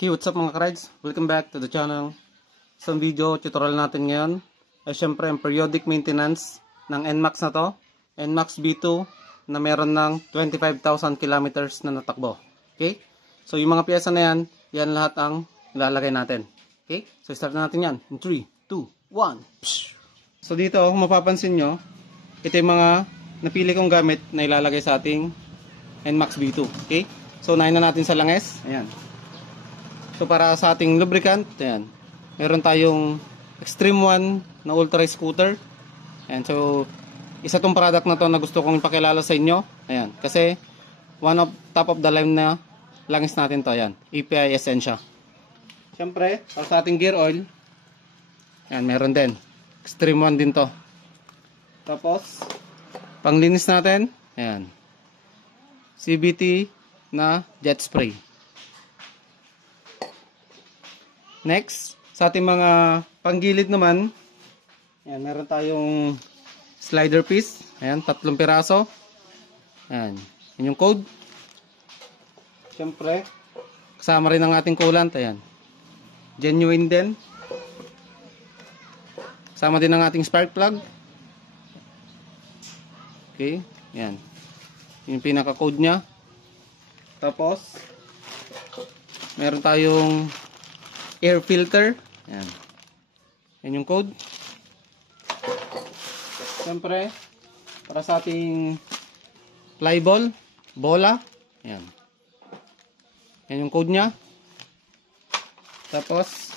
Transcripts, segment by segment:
Okay, what's up mga ka-rides? Welcome back to the channel. Sa video tutorial natin ngayon ay syempre ang periodic maintenance ng NMAX na to, NMAX B2 na meron ng 25,000 kilometers na natakbo. Okay? So yung mga piyesa na yan, yan lahat ang ilalagay natin. Okay? So start na natin yan in 3, 2, 1. So dito kung mapapansin nyo, ito yung mga napili kong gamit na ilalagay sa ating NMAX B2. Okay? So unahin na natin sa langes. Ayan. So para sa ating lubricant, ayan, meron tayong Extreme 1 na Ultra Scooter. Ayan, so isa tong product na to na gusto kong ipakilala sa inyo. Ayan, kasi one of top of the line na langis natin to. Ayan, API Essentia. Siyempre, para sa ating gear oil, ayan, meron din. Extreme 1 din to. Tapos, panglinis natin, ayan, CVT na jet spray. Next, sa ating mga panggilid naman, ayan, meron tayong slider piece. Ayan, 3 piraso. Ayan, yun yung code. Siyempre, kasama rin ang ating coolant. Ayan, genuine din. Kasama din ang ating spark plug. Okay, ayan, yun yung pinaka-code nya. Tapos, meron tayong air filter. Ayan. Yan yung code. Siyempre, para sa ating fly ball, bola. Ayan. Yan yung code nya. Tapos,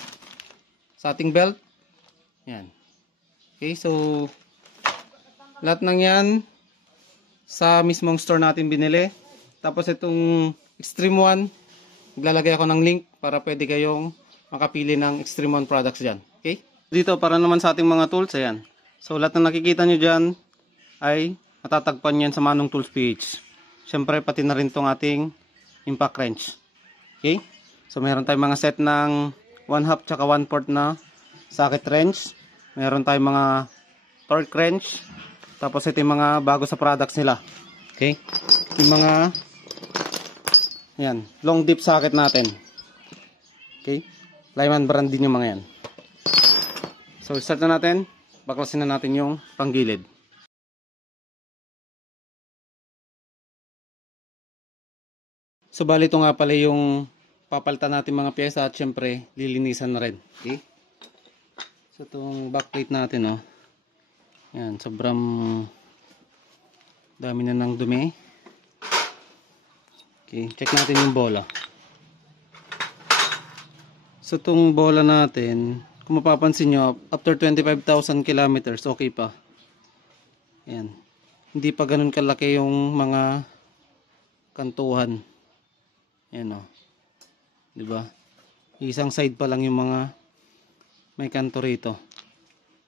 sa ating belt. Ayan. Okay, so, lahat ng yan sa mismong store natin binili. Tapos itong Extreme 1, maglalagay ako ng link para pwede kayong makapili ng Extreme 1 products dyan. Okay? Dito para naman sa ating mga tools, ayan. So lahat na nakikita nyo dyan ay matatagpan yan sa Manong Tools PH. Siyempre pati na rin tong ating impact wrench. Okay? So meron tayong mga set ng 1/2 tsaka 1/4 na socket wrench. Meron tayong mga torque wrench. Tapos ito yung mga bago sa products nila. Okay? Yung mga ayan, long dip socket natin. Okay? Lyman brand din yung mga yan. So start na natin. Baklasin na natin yung panggilid. So bali ito nga pala yung papalitan natin mga pyesa at syempre lilinisan na rin. Okay? So itong backplate natin, oh. Yan, sobrang dami na ng dumi. Okay, check natin yung bola. So itong bola natin, kung mapapansin nyo, after 25,000 kilometers, okay pa. Ayan. Hindi pa ganun kalaki yung mga kantuhan. Ayan, o. Diba? Isang side pa lang yung mga may kanto rito.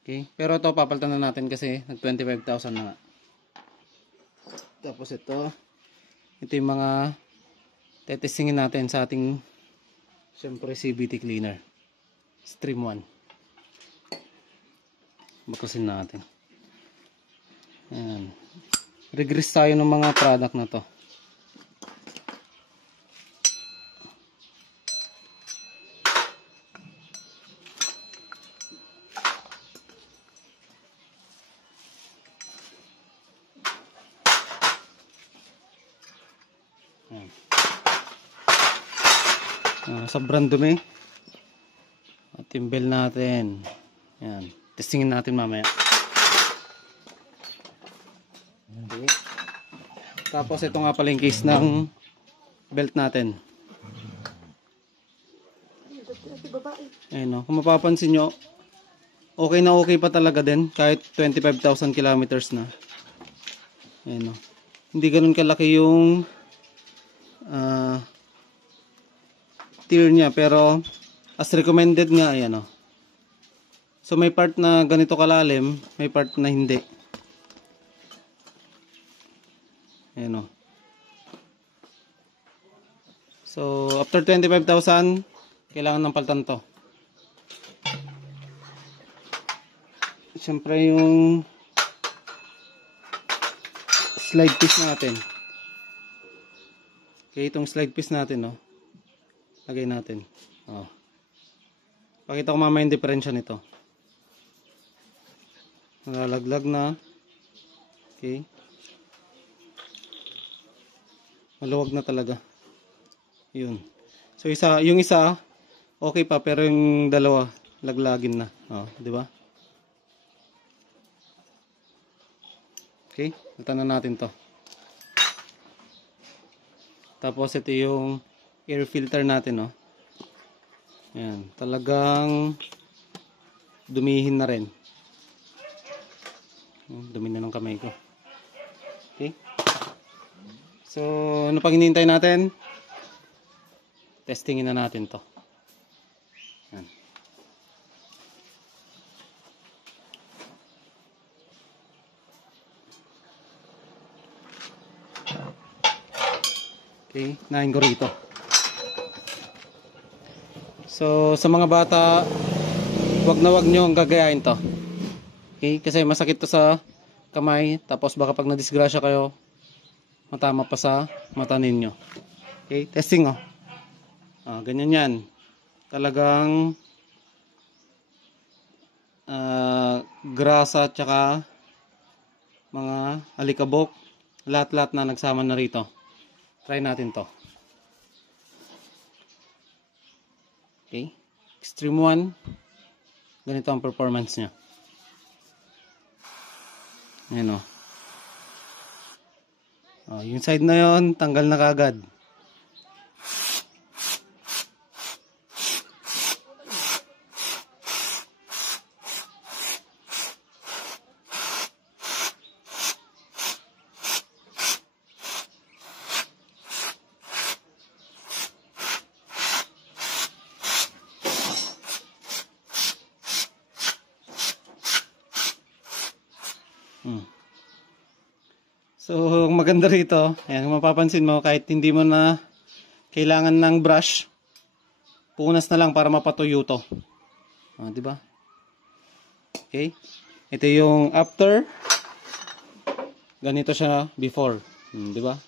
Okay? Pero ito papalitan na natin kasi nag 25,000 na nga. Tapos ito yung mga tetestingin natin sa ating siyempre CVT cleaner. Stream 1. Bakasin natin. Ayan. Regress tayo ng mga product na to. Ayan. Sobrang dumi. At yung bell natin. Ayan. Testingin natin mamaya. Okay. Tapos ito nga pala yung case ng belt natin. Ayan, o. Kung mapapansin nyo, okay na okay pa talaga din. Kahit 25,000 kilometers na. Ayan, o. Hindi ganun kalaki yung tier niya, pero as recommended nga, ayan, o. So may part na ganito kalalim, may part na hindi. Ayan, o. So after 25,000, kailangan ng palitan to. Siyempre yung slide piece natin. Okay, itong slide piece natin, no. Lagay natin. Oh. Pakita ko mamaya yung diferensya nito. Nalalaglag na. Okay. Maluwag na talaga. Yun. So yung isa okay pa, pero yung dalawa laglagin na. Oh, di ba? Okay, palitan na natin 'to. Tapos ito yung air filter natin, no. Ayan, talagang dumihin na rin. Dumi na ng kamay ko. Okay. So, ano pang hinihintay natin? Testingin na natin 'to. Ayan. Okay, nahin ko rito. So, sa mga bata, wag na wag nyo ang gagayain to. Okay, kasi masakit to sa kamay, tapos baka pag nadisgrasya kayo, matama pa sa mata ninyo. Okay, testing oh. Ganyan yan. Talagang grasa tsaka mga alikabok, lahat-lahat na nagsama na rito. Try natin to. Okay. Extreme 1. Ganito ang performance niya. Ayan o. Yung side na yon tanggal na kagad. So, maganda rito, ayan, kung mapapansin mo, kahit hindi mo na kailangan ng brush, punas na lang para mapatuyo to. Di ba? Okay? Ito yung after. Ganito siya before. Di ba?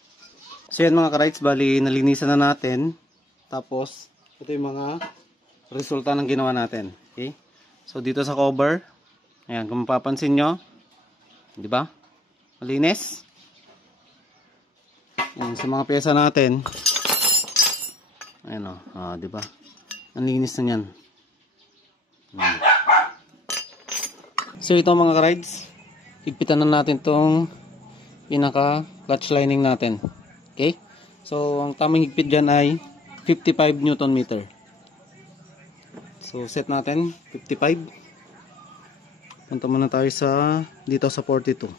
So, yan mga ka-rights, bali nalinisan na natin. Tapos, ito yung mga resulta ng ginawa natin. Okay? So, dito sa cover, ayan, kung mapapansin nyo, di ba? Malinis. Ayan, sa mga pyesa natin, ayan o, di ba? Ang linis na yan. So ito mga ka-rides, higpitan na natin tong pinaka clutch lining natin. Okay? So ang tamang higpit dyan ay 55 Newton meter. So set natin 55. Punta muna tayo sa dito sa 42.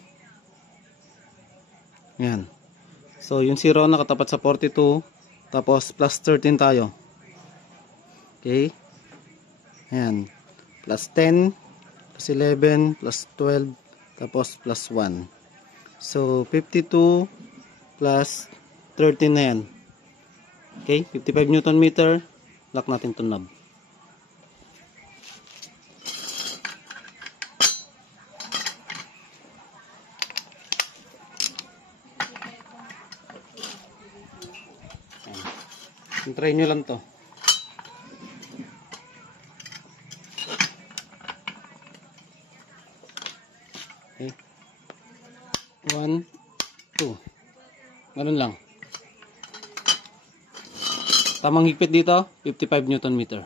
Ayan. So, yung 0 nakatapat sa 42, tapos plus 13 tayo. Okay? Ayan. Plus 10, plus 11, plus 12, tapos plus 1. So, 52 plus 13 na yan. Okay? 55 Newton meter. Lock natin itong knob. Try nyo lang to. Okay. 1, 2. Ganun lang. Tamang higpit dito, 55 Newton meter.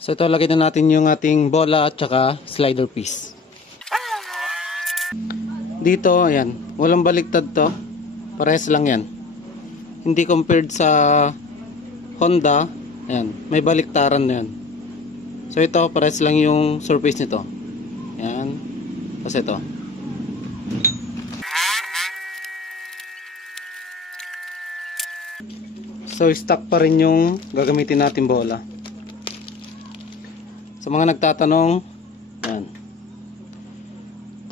So ito, lagay na natin yung ating bola at saka slider piece. Dito, ayan, walang baliktad to. Parehas lang yan. Hindi compared sa Honda, ayan, may baliktaran na yan. So ito, parehas lang yung surface nito. Ayan. Tapos ito. So stock pa rin yung gagamitin natin bola. Sa mga nagtatanong, ayan,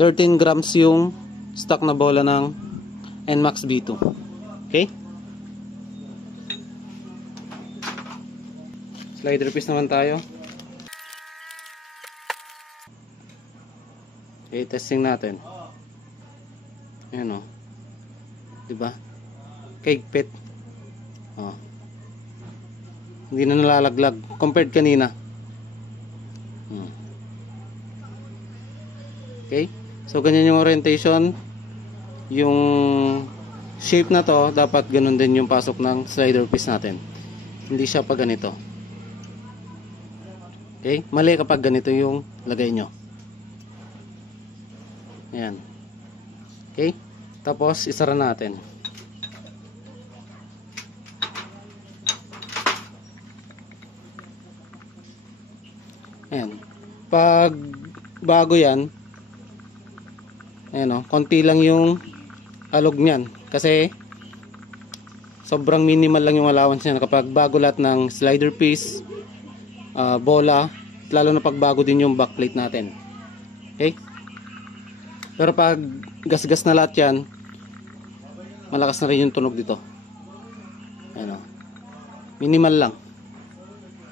13 grams yung stock na bola ng NMAX B2. Okay? Slider piece naman tayo. Okay, testing natin. Ayan o. Diba? Cake pit. Oh. Hindi na nalalaglag compared kanina. Okay? So ganyan yung orientation. Yung shape na to, dapat ganun din yung pasok ng slider piece natin. Hindi siya pa ganito. Okay? Mali kapag ganito yung lagay nyo. Ayan. Okay? Tapos isara natin. Ayan. Pag bago yan, ayan o, konti lang yung alog nyan. Kasi sobrang minimal lang yung allowance nyan kapag bago lahat ng slider piece, bola, lalo na pag bago din yung backplate natin. Okay? Pero pag gasgas na lahat yan, malakas na rin yung tunog dito. Ayan o. Minimal lang.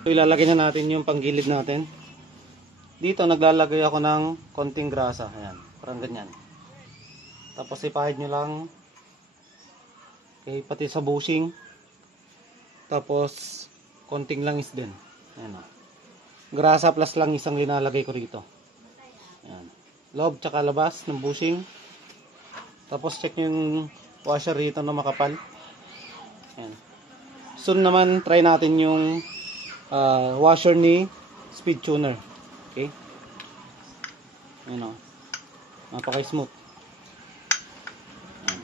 So ilalagay na natin yung panggilid natin. Dito naglalagay ako ng konting grasa. Ayan, parang ganyan. Tapos ipahid nyo lang. Okay, pati sa bushing. Tapos konting langis din. Ayan o. Grasa plus langis ang linalagay ko rito. Ayan. Loob tsaka labas ng bushing. Tapos check yung washer rito na makapal. Ayan. Soon naman try natin yung washer ni speed tuner. Okay? Ayan o. Napaka-smooth. Ayan.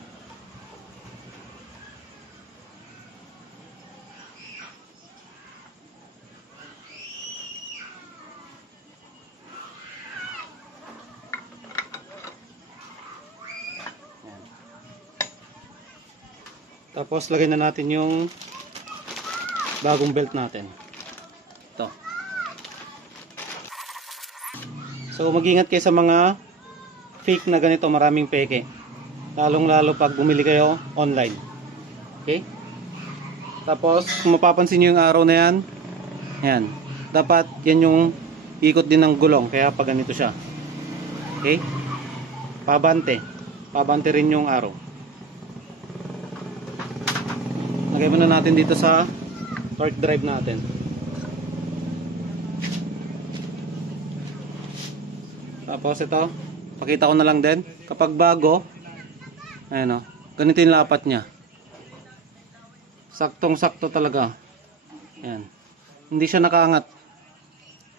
Ayan. Tapos lagay na natin yung bagong belt natin. Ito. So mag-ingat kayo sa mga fake na ganito, maraming peke. Lalong lalo pag bumili kayo online. Okay? Tapos kung mapapansin nyo yung araw na yan, yan. Dapat yan yung ikot din ng gulong. Kaya pag ganito siya. Okay? Pabante. Pabante rin yung araw. Lagay muna natin dito sa torque drive natin. Tapos ito, pakita ko na lang din. Kapag bago, ayan o, ganito yung lapat nya. Saktong sakto talaga. Ayan. Hindi siya nakaangat.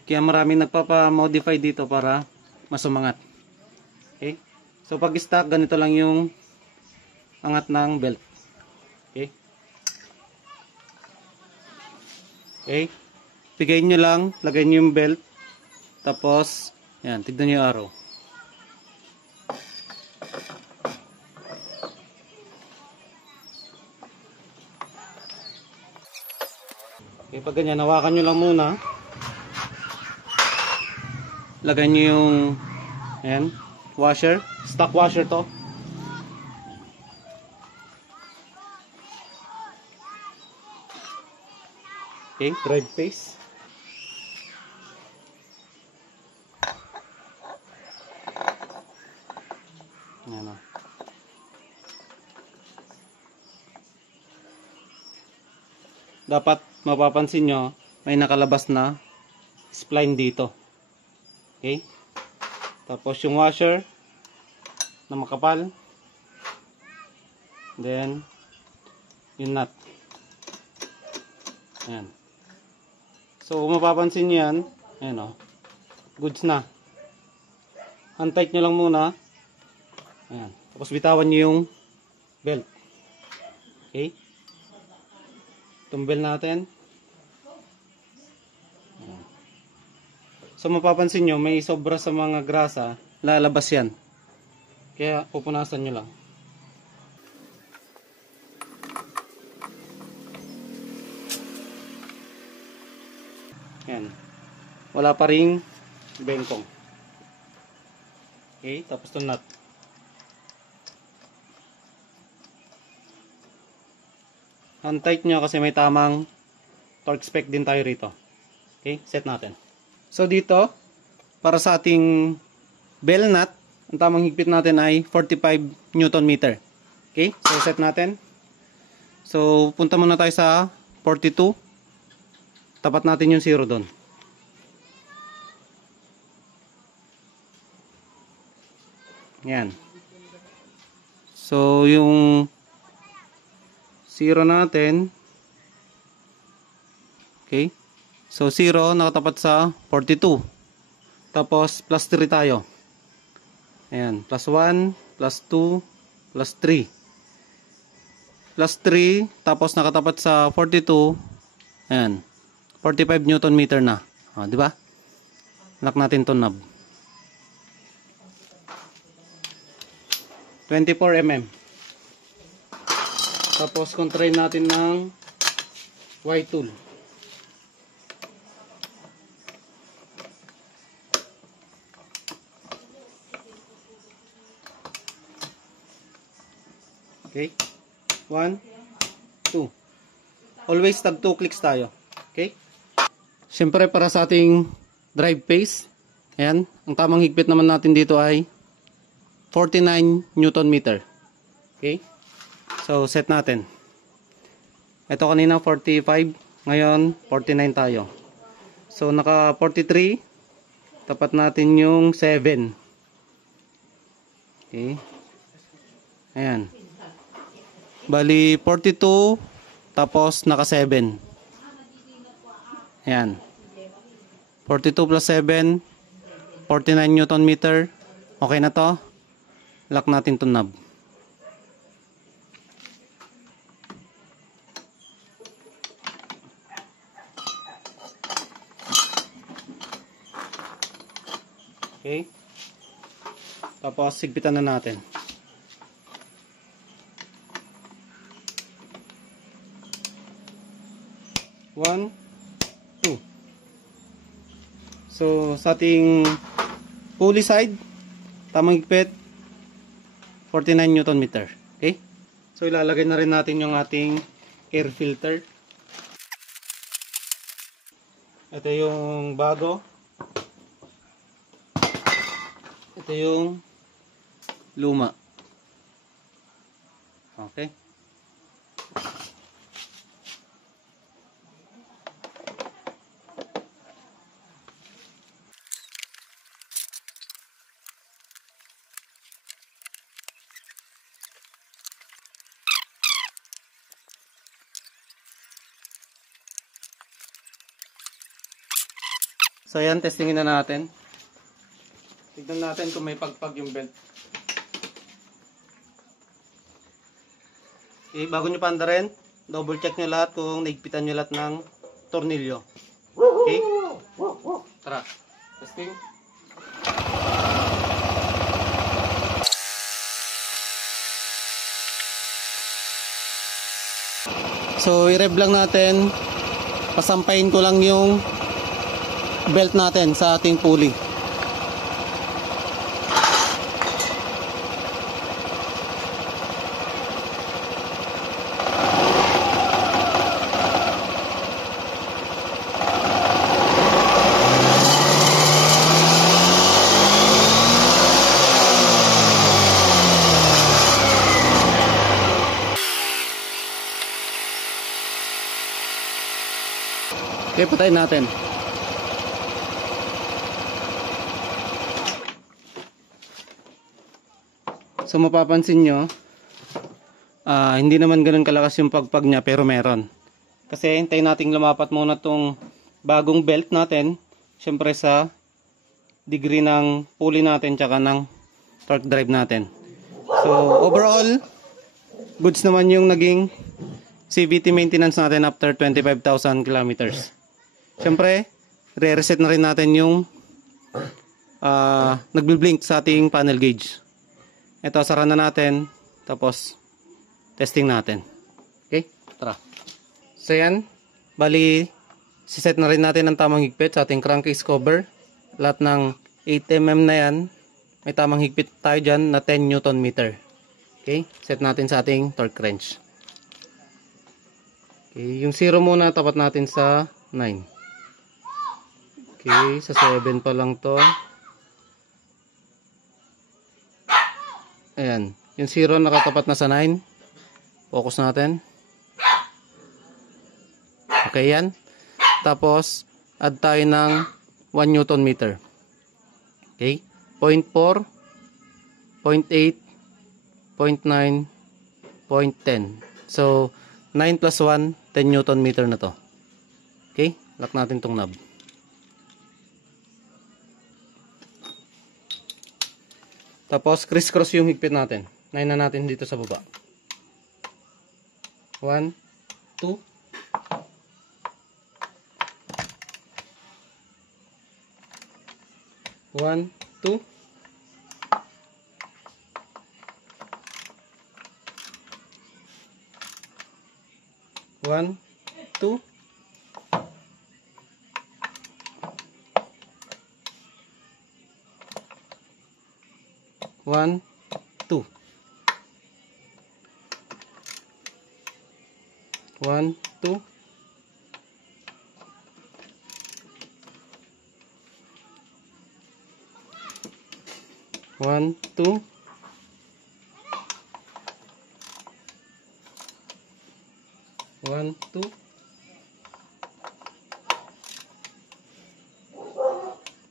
Kaya maraming nagpapa-modify dito para mas umangat. Okay? So pag stock, ganito lang yung angat ng belt. Okay? Okay? Pigayin nyo lang, lagay nyo yung belt. Tapos, yan, tignan nyo yung araw. Okay, pag ganyan, hawakan nyo lang muna. Lagay nyo yung ayan, washer. Stock washer to. Okay, drive face. Ayan o. Dapat mapapansin nyo, may nakalabas na spline dito. Okay? Tapos yung washer na makapal. Then yung nut. Ayan. So kung mapapansin nyo yan, ayan o, goods na. Untight nyo lang muna. Ayan. Tapos bitawan nyo yung belt. Okay? Itong belt natin. Ayan. So mapapansin nyo, may sobra sa mga grasa, lalabas yan. Kaya pupunasan nyo lang. Ayan. Wala pa ring bengkong. Okay, tapos itong nut. Untight nyo kasi may tamang torque spec din tayo rito. Okay, set natin. So dito, para sa ating bell nut, ang tamang higpit natin ay 45 Newton meter. Okay, so set natin. So punta muna tayo sa 42. Tapat natin yung zero doon. Yan. So, yung zero natin, okay. So, 0 nakatapat sa 42. Tapos, plus 3 tayo. Ayan. Plus 1, plus 2, plus 3. Plus 3, tapos nakatapat sa 42. Ayan. 45 Newton meter na. O, diba? Lock natin to knob. 24 mm. Tapos, contrain natin ng Y tool. Okay. 1, 2. Always tag 2 clicks tayo. Okay. Siyempre para sa ating drive phase, ayan, ang tamang higpit naman natin dito ay 49 Newton meter. Okay. So set natin. Ito kanina 45, ngayon 49 tayo. So naka 43, tapat natin yung 7. Okay. Ayan. Bali 42 tapos naka 7. Ayan. 42 plus 7, 49 Newton meter. Okay na to. Lock natin to knob. Okay. Tapos sigpitan na natin. One, two. So sa ating pulley side, tamang higpit 49 Newton meter. Okay? So ilalagay na rin natin yung ating air filter. Ito yung bago. Ito yung luma. Okay? So yan, testingin na natin. Tignan natin kung may pagpag yung belt. Okay, bago nyo paandarin, double check nyo lahat kung naigpitan nyo lahat ng tornilyo. Okay? Tara, testing. So i-rev lang natin. Pasampayin ko lang yung belt natin sa ating pulley. Okay, patayin natin. So mapapansin nyo, hindi naman ganun kalakas yung pagpag niya, pero meron. Kasi hintayin nating lumapat muna tong bagong belt natin, syempre sa degree ng pulley natin tsaka ng torque drive natin. So overall, goods naman yung naging CVT maintenance natin after 25,000 kilometers. Syempre, re-reset na rin natin yung nagbi-blink sa ating panel gauge. Ito, sara na natin. Tapos, testing natin. Okay? Tara. So, yan. Bali, siset na rin natin ang tamang higpit sa ating crankcase cover. Lahat ng 8mm na yan, may tamang higpit tayo dyan na 10 Newton meter. Okay? Set natin sa ating torque wrench. Okay. Yung 0 muna, tapat natin sa 9. Okay. Sa 7 pa lang to. Ayan. Yung 0 nakatapat na sa 9. Focus natin. Okay yan. Tapos, add tayo ng 1 Newton meter. Okay? 0.4, 0.8, 0.9, 0.10. So, 9 plus 1, 10 Newton meter na to. Okay? Lock natin tong knob. Tapos, criss-cross yung higpit natin. 9 na natin dito sa baba. 1, 2, 1, 2, 1, 2, 1, 2, 1, 2, 1, 2, 1, 2,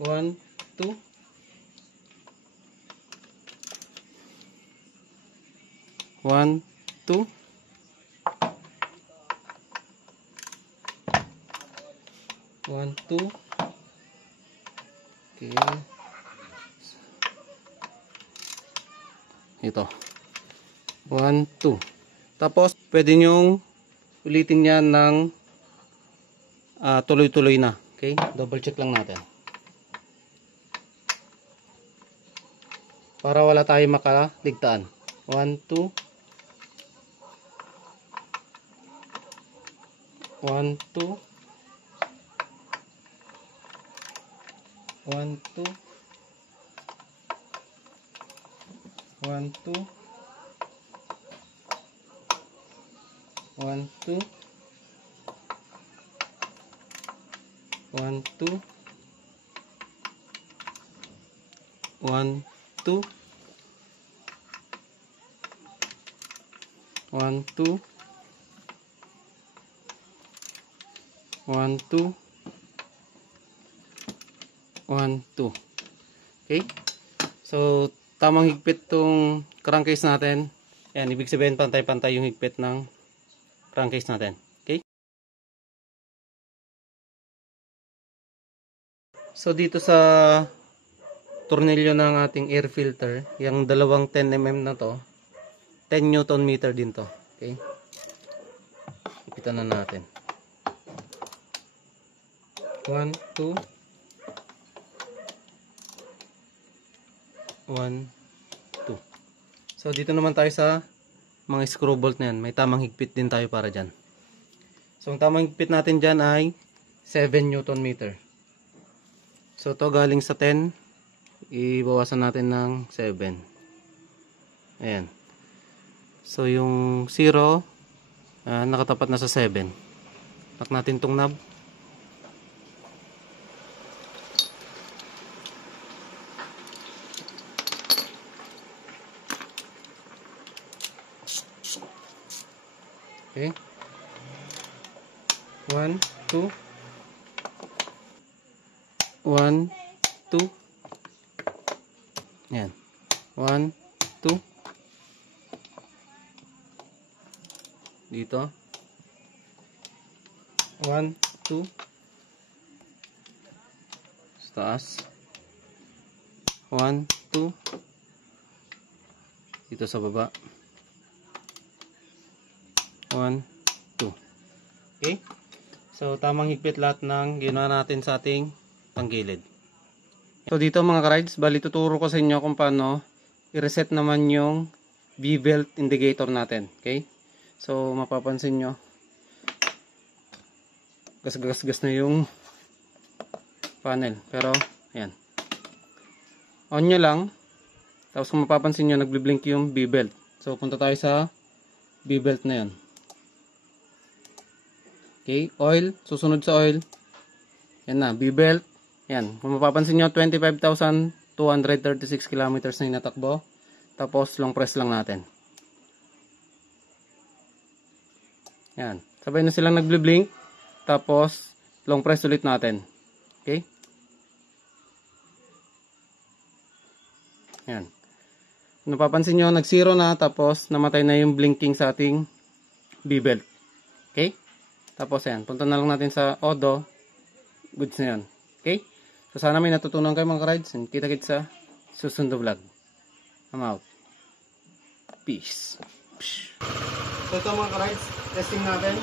1, 2, 1, 2, 1, 2. Okay. Ito. 1, 2. Tapos, pwede nyong ulitin yan ng tuloy-tuloy na. Okay? Double check lang natin. Para wala tayo makaligtaan. 1, 2. 1, 2. 1, 2. 1, 2. 1, 2. 1, 2. 1, 2. 1, 2. 1, 2. 1, 2. Okay? So, tamang higpit tong crankcase natin. Ayan, ibig sabihin pantay-pantay yung higpit ng crankcase natin. Okay? So, dito sa tornilyo ng ating air filter, yung dalawang 10mm na to, 10 Newton meter din to. Okay? Ipitan na natin. 1, 2, 1, 2. So, dito naman tayo sa mga screw bolt na yan. May tamang higpit din tayo para dyan. So, ang tamang higpit natin dyan ay 7 Newton meter. So, to galing sa 10, ibawasan natin ng 7. Ayan. So, yung 0, nakatapat na sa 7. Lock natin tong knob. Okay. 1, 2. 1, 2. Yan. 1, 2. Dito. 1, 2. Sa taas. 1, 2. Dito sa baba. 1, 2. Okay? So, tamang higpit lahat ng ginawa natin sa ating panggilid. So, dito mga ka-rides, bali tuturo ko sa inyo kung paano i-reset naman yung V-belt indicator natin. Okay? So, mapapansin nyo, gas-gas-gas na yung panel. Pero, ayan. On nyo lang. Tapos, kung mapapansin nyo, nagbi-blink yung V-belt. So, punta tayo sa V-belt na yan. Okay, oil, susunod sa oil. Yan na, V-belt. Yan, kung mapapansin nyo, 25,236 kilometers na yung natakbo. Tapos, long press lang natin. Yan, sabay na silang nagble-blink. Tapos, long press ulit natin. Okay? Yan. Napapansin nyo, nag-zero na, tapos namatay na yung blinking sa ating B-belt. Okay? Tapos yan, punta na lang natin sa Odo. Goods na yan. Okay? So sana may natutunan kayo mga ka-rides. Kita-kits sa susunod vlog. I'm out. Peace. So ito mga ka-rides, testing natin.